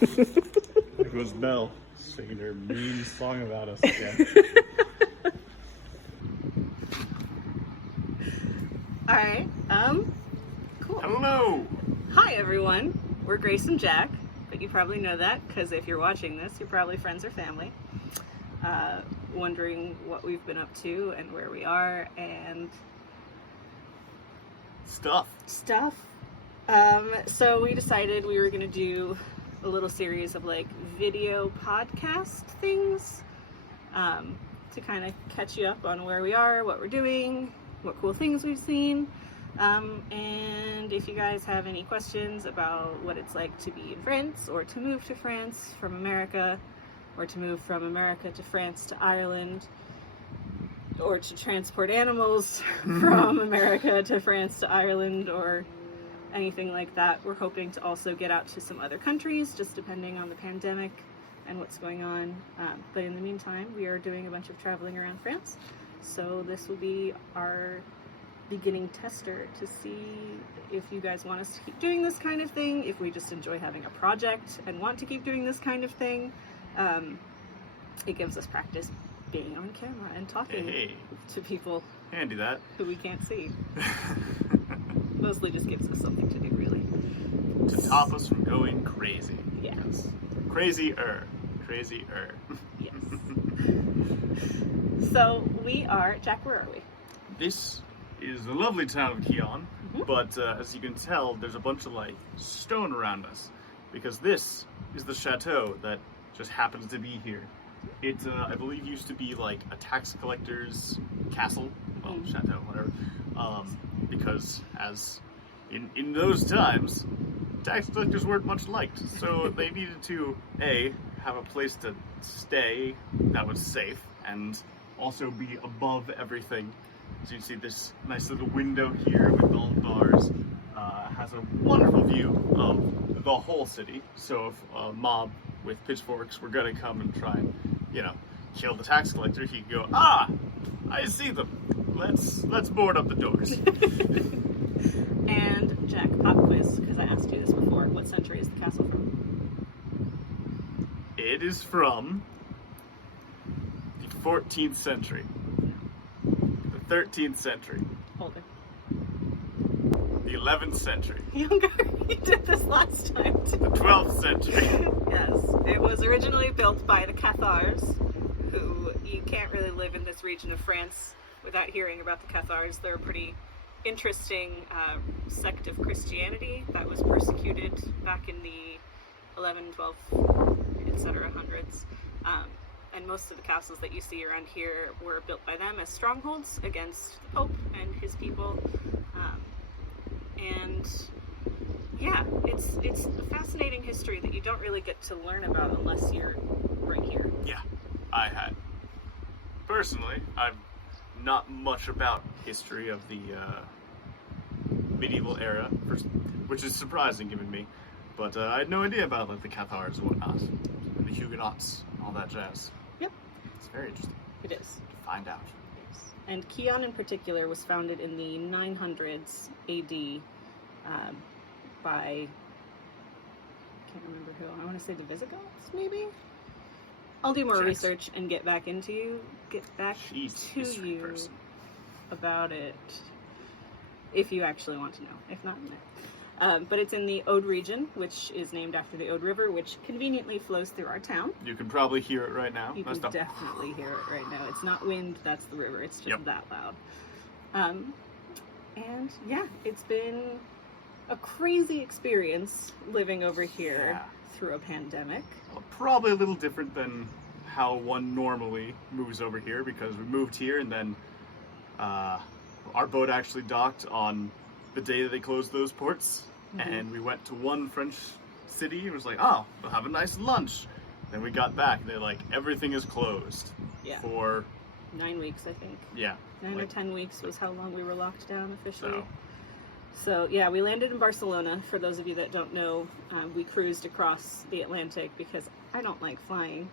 It was Belle singing her mean song about us again. Alright, cool. Hello! Hi everyone, we're Grace and Jack, but you probably know that because if you're watching this, you're probably friends or family. Wondering what we've been up to and where we are and Stuff. So we decided we were gonna do a little series of like video podcast things to kind of catch you up on where we are, what we're doing, what cool things we've seen. And if you guys have any questions about what it's like to be in France or to move to France from America, or to move from America to France to Ireland, or to transport animals from America to France to Ireland, or anything like that. We're hoping to also get out to some other countries, just depending on the pandemic and what's going on. But in the meantime, we are doing a bunch of traveling around France. So this will be our beginning tester to see if you guys want us to keep doing this kind of thing, if we just enjoy having a project and want to keep doing this kind of thing. It gives us practice being on camera and talking to people Handy that. who we can't see. Mostly just gives us something to do, really. To top us from going crazy. Yes. Crazier. Yes. So we are, Jack, where are we? This is the lovely town of Keon, but as you can tell, there's a bunch of like stone around us because this is the chateau that just happens to be here. It, I believe, used to be like a tax collector's castle, well, chateau, whatever, because as in those times, tax collectors weren't much liked, so they needed to, A, have a place to stay that was safe, and also be above everything. So you see this nice little window here with all the bars, has a wonderful view of the whole city, so if a mob with pitchforks were gonna come and try and, you know, kill the tax collector, he could go, "Ah, I see them. Let's board up the doors." And Jack, pop quiz, because I asked you this before. What century is the castle from? It is from the 14th century, the 13th century, Older. the 11th century, Younger. You did this last time, too. the 12th century. Yes. It was originally built by the Cathars, who you can't really live in this region of France without hearing about the Cathars. They're a pretty interesting sect of Christianity that was persecuted back in the 11, 12, etc. hundreds. And most of the castles that you see around here were built by them as strongholds against the Pope and his people. And yeah, it's a fascinating history that you don't really get to learn about unless you're right here. Yeah, I had. Personally, I'm not much about history of the medieval era, which is surprising given me, but I had no idea about like the Cathars and whatnot, and the Huguenots and all that jazz. Yep. It's very interesting It is. to find out. Yes. And Keon in particular was founded in the 900s AD by, I can't remember who, I want to say the Visigoths, maybe? I'll do more research and get back to you Person. about it, if you actually want to know. If not, no. But it's in the Aude region, which is named after the Aude River, which conveniently flows through our town. You can probably hear it right now. You can definitely hear it right now. It's not wind, that's the river. It's just that loud. And yeah, it's been a crazy experience living over here through a pandemic. Well, probably a little different than how one normally moves over here, because we moved here and then our boat actually docked on the day that they closed those ports, and we went to one French city and was like, "Oh, we'll have a nice lunch." Then we got back and they're like, "Everything is closed for 9 weeks, I think. Yeah. 9 or 10 weeks was how long we were locked down officially. So yeah, we landed in Barcelona. For those of you that don't know, we cruised across the Atlantic because I don't like flying.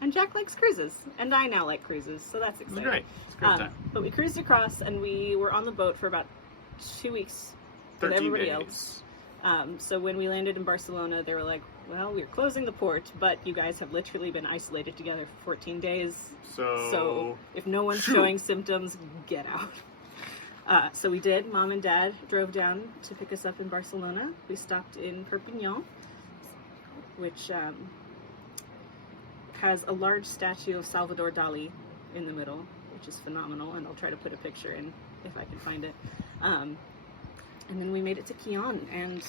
And Jack likes cruises, and I now like cruises, so that's exciting. It's great. It's a great time. But we cruised across, and we were on the boat for about 2 weeks with 13 everybody days. else. So when we landed in Barcelona, they were like, well, we're closing the port, but you guys have literally been isolated together for 14 days. So if no one's showing symptoms, get out. So we did. Mom and Dad drove down to pick us up in Barcelona. We stopped in Perpignan, which has a large statue of Salvador Dali in the middle, which is phenomenal, and I'll try to put a picture in if I can find it. And then we made it to Quillon and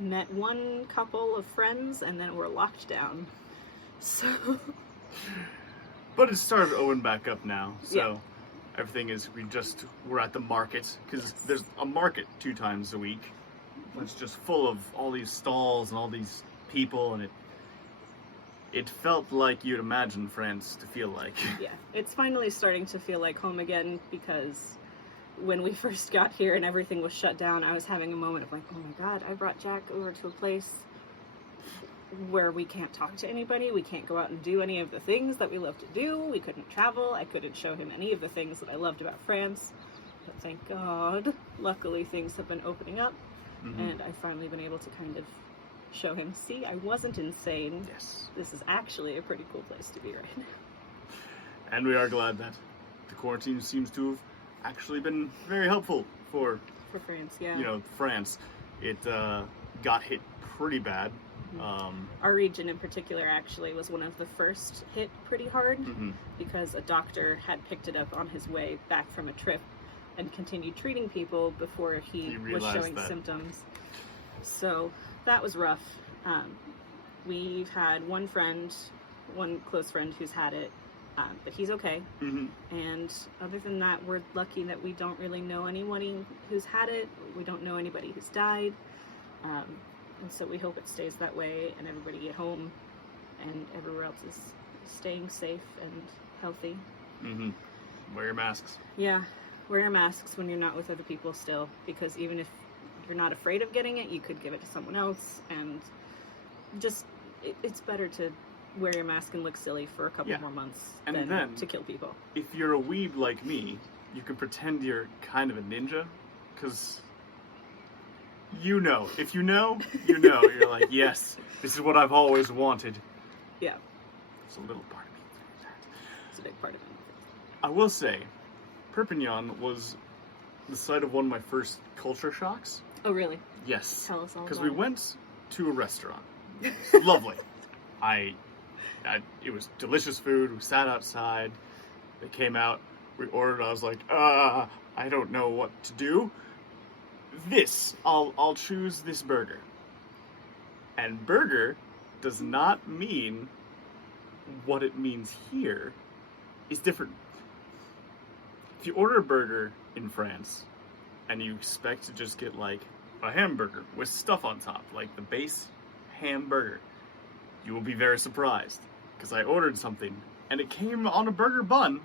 met one couple of friends, and then we're locked down. So, but it's started to open back up now. So everything is we're at the market because there's a market 2 times a week. It's just full of all these stalls and all these people, and it felt like you'd imagine France to feel like. Yeah, it's finally starting to feel like home again, because when we first got here and everything was shut down, I was having a moment of like, oh my god, I brought Jack over to a place where we can't talk to anybody, we can't go out and do any of the things that we love to do, we couldn't travel, I couldn't show him any of the things that I loved about France. But thank God, luckily things have been opening up, and I've finally been able to kind of show him, see, I wasn't insane. Yes. This is actually a pretty cool place to be right now. And we are glad that the quarantine seems to have actually been very helpful for France, yeah. France. It got hit pretty bad. Our region in particular actually was one of the first hit pretty hard, because a doctor had picked it up on his way back from a trip and continued treating people before he was showing symptoms. So that was rough. We've had one close friend who's had it, but he's okay. And other than that, we're lucky that we don't really know anyone who's had it. We don't know anybody who's died. And so we hope it stays that way, and everybody at home and everywhere else is staying safe and healthy. Wear your masks. Yeah, wear your masks when you're not with other people still, because even if you're not afraid of getting it, you could give it to someone else, and just, it's better to wear your mask and look silly for a couple more months than to kill people. If you're a weeb like me, you can pretend you're kind of a ninja, because if you know, you're like, yes, this is what I've always wanted. Yeah. It's a little part of me. It's a big part of it. I will say, Perpignan was the site of one of my first culture shocks. Oh, really? Yes. Tell us all. Because we went to a restaurant. It's lovely. It was delicious food. We sat outside. They came out. We ordered. I was like, I don't know what to do. I'll choose this burger. And burger does not mean what it means here. It's different. If you order a burger in France and you expect to just get like a hamburger with stuff on top, like the base hamburger, you will be very surprised, because I ordered something and it came on a burger bun,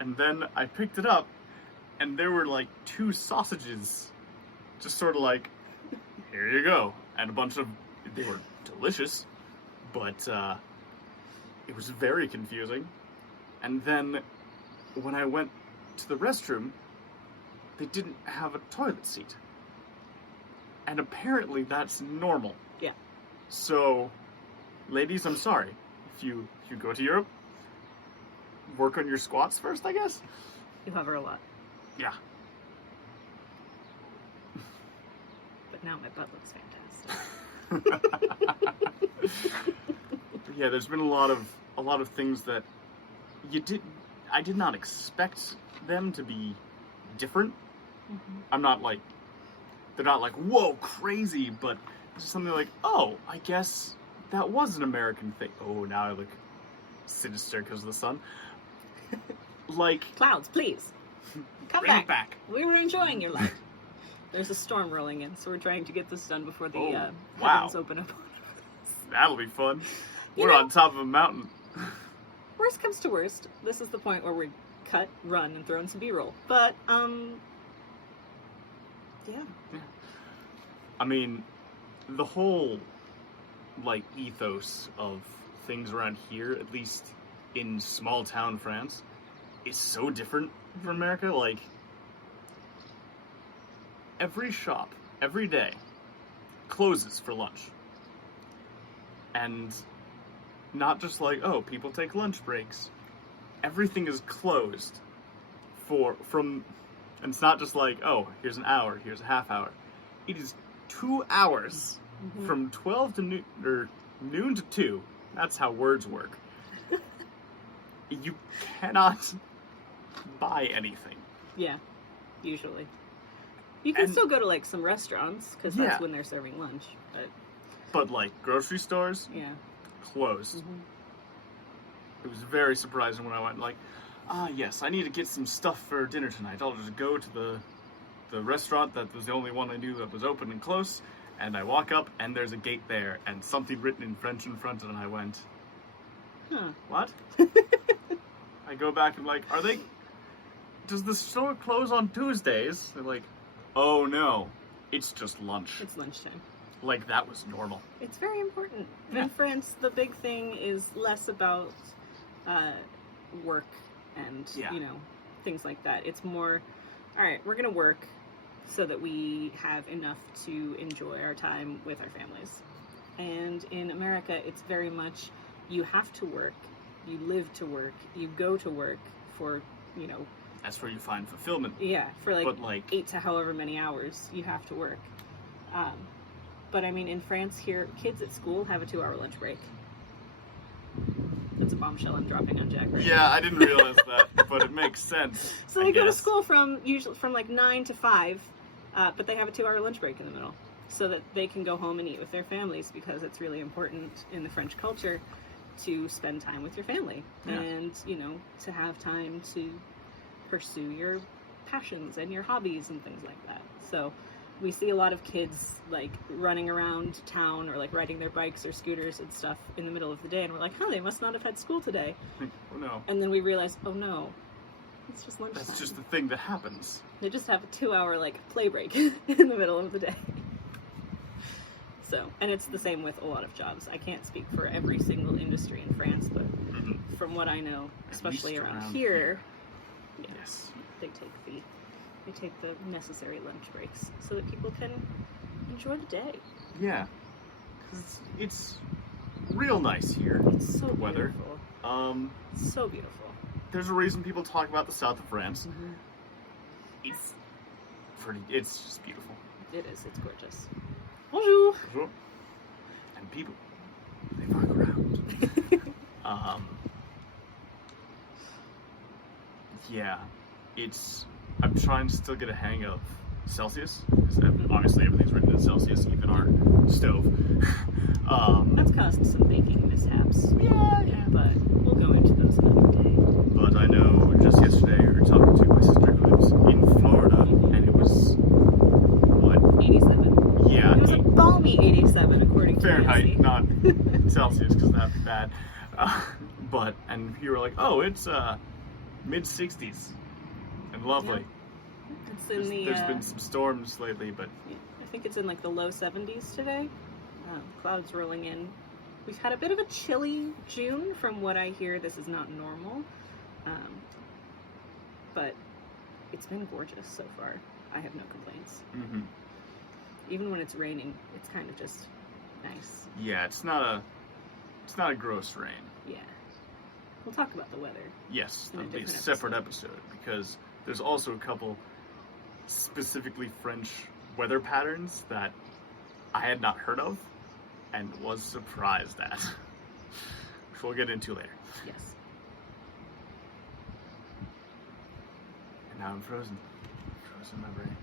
and then I picked it up and there were like 2 sausages just sort of like, here you go, and they were delicious, but it was very confusing. And then when I went to the restroom, they didn't have a toilet seat. And apparently that's normal. Yeah. So, ladies, I'm sorry. If you go to Europe, work on your squats first, I guess. You hover a lot. Yeah. But now my butt looks fantastic. Yeah, there's been a lot of things that I did not expect them to be different. I'm not like, they're not like, whoa, crazy, but it's just something like, oh, I guess that was an American thing. Oh, now I look sinister because of the sun. Like, clouds, please come bring it back. We were enjoying your light. There's a storm rolling in, so we're trying to get this done before the wow. heavens open up. That'll be fun. We're on top of a mountain. Worst comes to worst, this is the point where we cut, run, and throw in some B-roll. But, yeah. I mean, the whole, like, ethos of things around here, at least in small town France, is so different from America. Like, every shop, every day, closes for lunch. And not just like, oh, people take lunch breaks. Everything is closed and it's not just like, oh, here's an hour, here's a half hour. It is 2 hours from 12 to noon, or noon to 2. That's how words work. You cannot buy anything. Yeah, usually. You can still go to like some restaurants because that's when they're serving lunch. But like grocery stores, closed. It was very surprising when I went like, yes, I need to get some stuff for dinner tonight. I'll just go to the restaurant that was the only one I knew that was open and close. And I walk up and there's a gate there and something written in French in front, and I went, what? I go back and like, does the store close on Tuesdays? They're like, oh no, it's just lunch. It's lunchtime. Like that was normal. It's very important. In France, the big thing is less about work and, things like that. It's more, all right, we're going to work so that we have enough to enjoy our time with our families. And in America, it's very much, you have to work, you live to work, you go to work for, That's where you find fulfillment. Yeah, for like 8 to however many hours you have to work. But I mean, in France here, kids at school have a 2-hour lunch break. That's a bombshell I'm dropping on Jack right Yeah, now. I didn't realize that, but it makes sense. So they go to school from like 9 to 5, but they have a 2-hour lunch break in the middle, so that they can go home and eat with their families, because it's really important in the French culture to spend time with your family and, to have time to pursue your passions and your hobbies and things like that. So we see a lot of kids like running around town or like riding their bikes or scooters and stuff in the middle of the day, and we're like, they must not have had school today. Oh no. And then we realize, oh no, it's just lunchtime. That's just the thing that happens. They just have a 2-hour like play break in the middle of the day. So, and it's the same with a lot of jobs. I can't speak for every single industry in France, but from what I know, especially around here, yes, they take the necessary lunch breaks so that people can enjoy the day. Yeah, because it's real nice here. It's so the weather. Beautiful. So beautiful. There's a reason people talk about the south of France. It's just beautiful. It is. It's gorgeous. Bonjour. Bonjour. And people, they fuck around. Yeah, I'm trying to still get a hang of Celsius, because obviously everything's written in Celsius, even our stove. That's caused some baking mishaps. Yeah. But we'll go into those another day. But I know just yesterday we were talking to my sister who lives in Florida, and it was, what? 87. Yeah. It was a balmy 87 according to Fahrenheit, Nancy. not Celsius, because that'd be bad. And you were like, oh, it's mid-60s and lovely. Yeah. It's in There's been some storms lately, but I think it's in like the low 70s today. Clouds rolling in. We've had a bit of a chilly June. From what I hear, this is not normal. But it's been gorgeous so far. I have no complaints. Even when it's raining, it's kind of just nice. Yeah, it's not a gross rain. Yeah. We'll talk about the weather. Yes, In a that'll be a different separate episode, because there's also a couple specifically French weather patterns that I had not heard of and was surprised at, which we'll get into later. Yes. And now I'm frozen in my brain.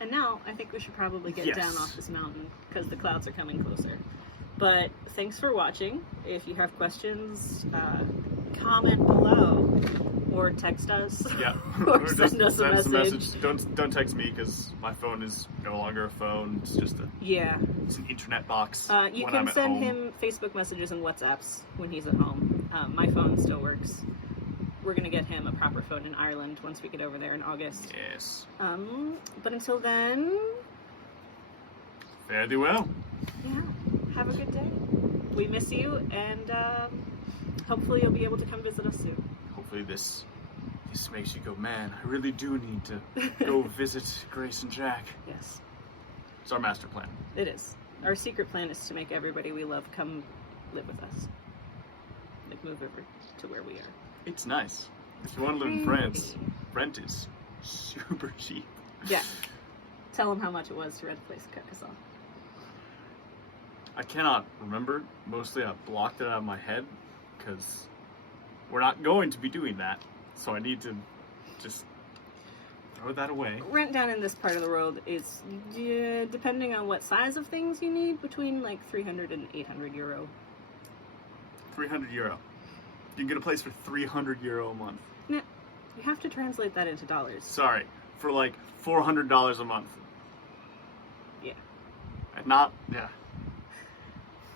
And now I think we should probably get down off this mountain because the clouds are coming closer. But thanks for watching. If you have questions, comment below or text us. Yeah. or send us a message. Don't text me, because my phone is no longer a phone. It's just it's an internet box. You when can I'm at send home. him Facebook messages and WhatsApps when he's at home. My phone still works. We're going to get him a proper phone in Ireland once we get over there in August. Yes. But until then... Fare thee well. Yeah. Have a good day. We miss you, and hopefully you'll be able to come visit us soon. Hopefully this makes you go, man, I really do need to go visit Grace and Jack. Yes. It's our master plan. It is. Our secret plan is to make everybody we love come live with us. Like, move over to where we are. It's nice. If you want to live in France, rent is super cheap. Yeah. Tell them how much it was to rent a place to cut us off. I cannot remember. Mostly I blocked it out of my head because we're not going to be doing that. So I need to just throw that away. Rent down in this part of the world is, depending on what size of things you need, between like 300 and 800 euro. 300 euro. You can get a place for 300 euro a month. Nah, you have to translate that into dollars. Sorry, for like $400 a month. Yeah. And not, yeah.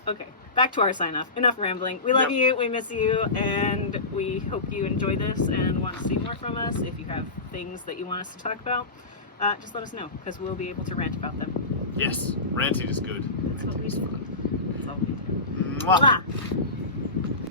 Okay, back to our sign off. Enough rambling. We love Yep. you, we miss you, and we hope you enjoy this and want to see more from us. If you have things that you want us to talk about, just let us know, because we'll be able to rant about them. Yes, ranting is good. It's always fun. That's all we do. Mwah. Mwah.